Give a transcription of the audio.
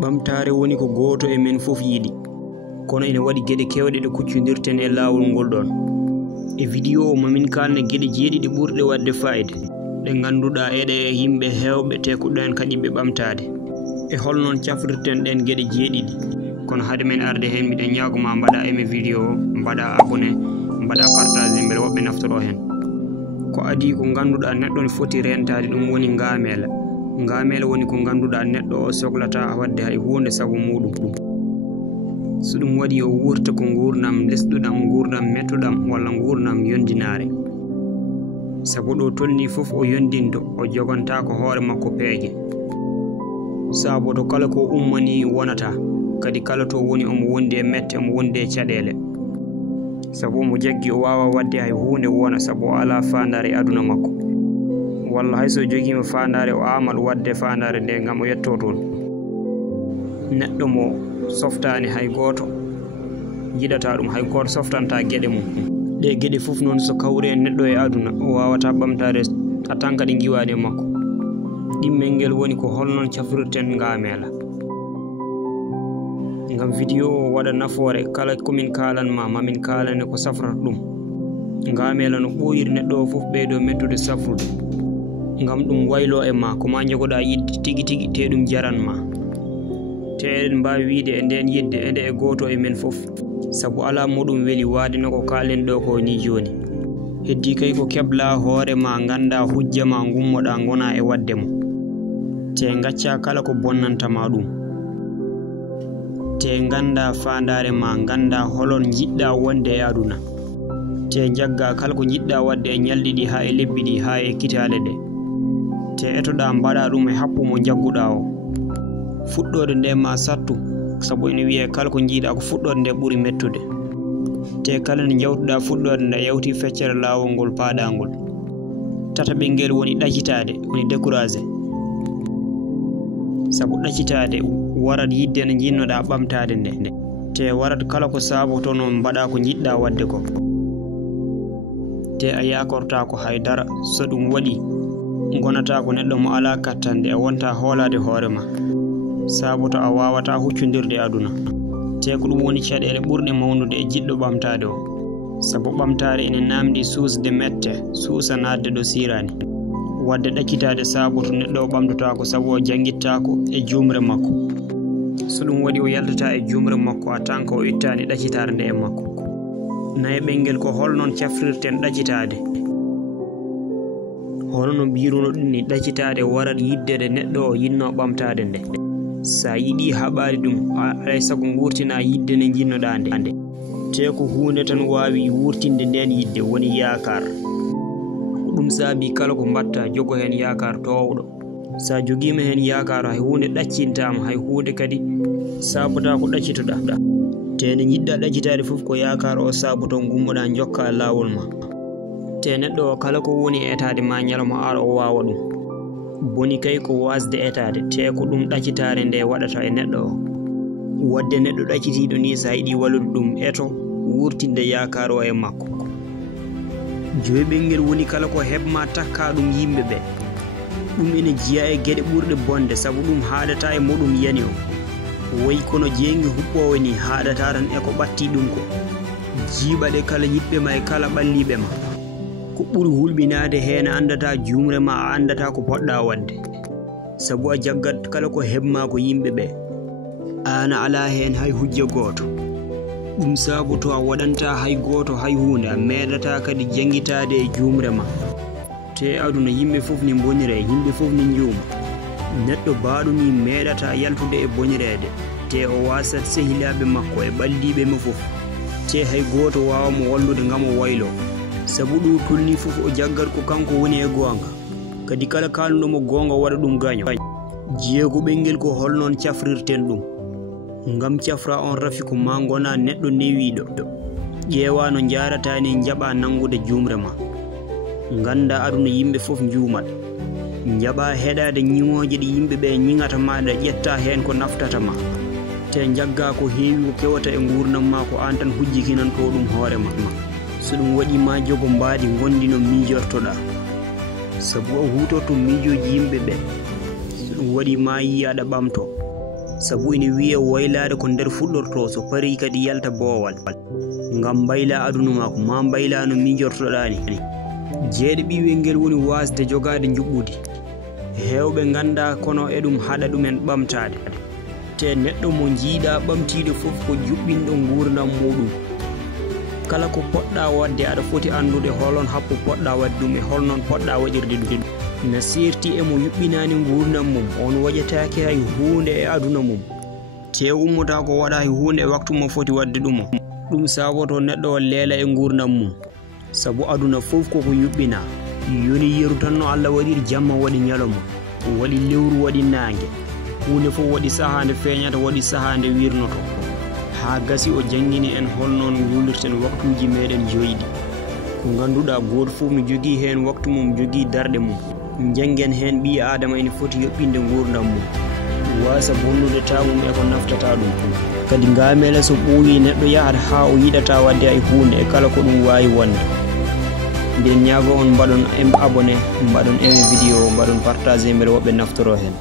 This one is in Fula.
ɓamtare woni ko goto e men fof yiɗi, kono ene waɗi geɗe kewɗe ɗe kuccodirten e lawol ngol ɗon. E vidéo o mamin kalne geɗe jeeɗiɗi ɓurɗe wadde fayida ɗe ganduɗa eɗe yimɓe hewɓe tekuɗen kadi ɓe ɓamtade, e holnon cafrirten ɗen geɗe jeeɗiɗi. Kono hade men arde hen miɗen ñaguma mbaɗa aimé vidéo o, mbaɗa abonné, mbaɗa partage beele woɓɓe naftoro hen. Ko adi ko ganduɗa neɗɗo ne foti rentade ɗum woni ngamela. Ngamela woni ko ganduɗa neɗɗo o sohlata wadde hay hunde saabu muɗum. So ɗum waɗi o wurta ko gurdam lesɗuɗam, gurdam mettuɗam, walla gurdam yondinare. Saabu ɗo tolni fof o yondinto, o jogonta ko hoore makko peeje. Saabu to kala ko ummani wonata, kadi kala to woni omo wondi e mette, omo wondi e caɗele. Saabu omo jaggi o wawa wadde hay hunde wona, saabu o ala fandare e aduna makko. Walla hayso jogima fandare o amal wadde fandare nde gam o yetto toon. Neɗɗo mo softani hay goto yiɗata ɗum, hay goto softanta gueɗe mum. Ɗe gueɗe fof noon so kawri e neɗɗo e aduna, o wawata ɓamtare a tanka ɗe giwani e makko. ɗimmel ngel woni ko holnon cafrirten ngamela. Ngam vidéo o waɗa nafoore kala komin kalanma mamin kalane ko safrata ɗum. Ngamela no ɓoyiri neɗɗo o fof ɓeydo mettude safrude, ngam ɗum waylo e ma, koma jogoɗa yidde tigi tigi te ɗum jaranma. Te eɗen mbawi wiide e nden yidde ende e goto e men fof, saabu ala moɗum weeli wadino ko kalen ɗo ko ni joni. Heddi kay ko kebla hoore ma, ganda hujja ma, gummoɗa gona e wadde mo. Te gacca kala ko bonnantama ɗum. Te ganda fandare ma, ganda holon jiɗɗa wonde e aduna. Te jagga kala ko jiɗɗa wadde e ñalɗi ɗi ha e lebbi ɗi ha e kitale ɗe. Te etoɗa mbaɗa ɗum e happu mo jagguɗa o. Fuɗɗode nde ma sattu, saabu ene wiye kala ko jiiɗa ko fuɗɗode nde ɓuuri mettude. Te kala nde jawtuɗa fuɗɗode nde yawti feccere lawol ngol paɗangol. Tata ɓengel woni ɗacitade, woni découragé. Saabu ɗacitade warat yidde nde jinnoɗa ɓamtade nde. Te warat kala ko saboto noon mbaɗa ko jiɗɗa wadde ko. Te a yakorta ko haydara, so ɗum waɗi gonata ko neɗɗo mo ala kattande e wonta hoolade hoorema, saabu to a wawata huccodirde aduna. Te ko ɗum woni caɗele ɓurɗe mawnude e jiɗɗo ɓamtade o, saabu ɓamtare ene namdi suusde mette, suusa nadde ɗo sirani, wadde ɗaccitade saabu to neɗɗo o ɓamtotako saabu o janguittako e jumre makko. So ɗum waɗi o yaltata e jumre makko a tanka o ittani ɗaccitare nde e makko. Nayi ɓengel ko holnon cafrirten ɗaccitade. Hono no mbiruno ɗum ni, ɗaccitade warat yiddede neɗɗo o yinno ɓamtade nde. Sa yiɗi haɓari ɗum alay sago gurtina yidde nde jinnoɗa nde. Te ko hunde tan wawi wurtinde nden yidde woni yakar. Ko ɗum saabi kala ko mbatta jogo hen yakar towɗo. Sa jogima hen yakar hay hunde ɗaccintama, hay hunde kadi sabuta ko ɗaccitoɗa. Te nde jiɗɗa ɗaccitade fof ko yakar o sabuto gummoɗa jokka lawol ma. Te neɗɗo o kala ko woni etade ma ñalawma ara o wawa ɗum. Boni kay ko wasde etade, te ko ɗum ɗaccitare nde waɗata e neɗɗo o. Wadde neɗɗo ɗaccitiɗo ni sa yiɗi wallude ɗum eto wurtinde yakar o e makko. Joyi ɓengel woni kala ko heɓma takka ɗum yimɓeɓe. Ɗum ene jiya e gueɗe ɓurɗe bonde, saabu ɗum haɗata e moɗum yani o. Woyi kono jeengi huɓɓowo ni haɗata tan e ko ɓatti ɗum ko. Jiiɓaɗe kala yiɗɓe ma e kala ɓalliɓe ma. Ko ɓuri hulɓinade hen andata jumre ma, a andata ko poɗɗa wadde, saabu a jaggat kala ko heɓma ko yimɓeɓe, an ala hen hay hujja goto. Ɗum saabu to a waɗanta hay goto hay hunde, a meɗata kadi janguitade e jumre ma. Te aduna yimɓe fof ni bonire, yimɓe fof ni juuma. Neɗɗo baɗo ni meɗata yaltude e bonirede, te o wasat sehilaɓe makko e ɓalliɓe mo fof. Te hay goto wawamo wallude gam o waylo, saabu ɗum tolni fof o jaggat ko kanko woni e gonga, kadi kala kalnuɗomo gonga waɗa ɗum gaño. Jeego ɓengel ko holnon cafrirten ɗum. Ngam cafra on rafi ko ma gona neɗɗo newiɗo. Ƴeewa no jaratani jaɓa nangude jumre ma. Ganda aduna yimɓe fof juumat. Jaɓa heɗade ñiŋoje ɗi yimɓeɓe ñiŋata maɗa, ƴetta hen ko naftata ma. Te jagga ko heewi ko kewata e gurdam ma ko an tan hujjikinanto ɗum hoore ma. So ɗum waɗi ma jogo mbaadi gondi no miijortoɗa, sabu o hutorto miijoji yimɓeɓe. So ɗum waɗi ma yi aɗa ɓamto, sabu ina wiye waylade ko nder fuɗɗorto so pari kadi yalta boowal ngam bayla aduna mako ma bayla no mijortoɗani. jeeɗe ɓiwel ngel woni wasde jogade juɓɓudi. hewɓe ganda kono eɗum haɗa ɗumen ɓamtade, te neɗɗo mo jiiɗa ɓamtide fof ko juɓɓinɗo gurdam muɗum. kala ko poɗɗa wadde aɗa foti andude holon happo poɗɗa wadde ɗum e holnon poɗɗa waɗirde ɗum. na sirti emo yuɓɓinani gurdam mum on waƴatake hay hunde e aduna mum, te ummota ko waɗa hay hunde e waktu mo foti wadde ɗum. ɗum saboto neɗɗo o leela e gurdam mum, sabu aduna fof koko yuɓɓina. yoni yeru tan no Allah waɗiri jamma waɗi ñaloma, waɗi lewru waɗi nangue, hunde fof waɗi saaha nde feeñata, waɗi saaha nde wirnoto. ha gasi o jangini en holnon gulirten waktuji meɗen joyiɗi. ko ganduɗa goto fof no jogui hen waktu mum, jogui darɗe mum. jangen hen ɓi adama ene foti yoɓɓinde gurdam mum, wasa bonnude tamum e ko naftata ɗum. kadi ngamele so ɓooyi neɗɗo yahat ha o yiɗata wadde ay hunde e kala ko ɗum wawi wonde. nden ñaago on mbaɗon abonné, mbaɗon aimé vidéo, mbaɗon partagé beele woɓɓe naftoro hen.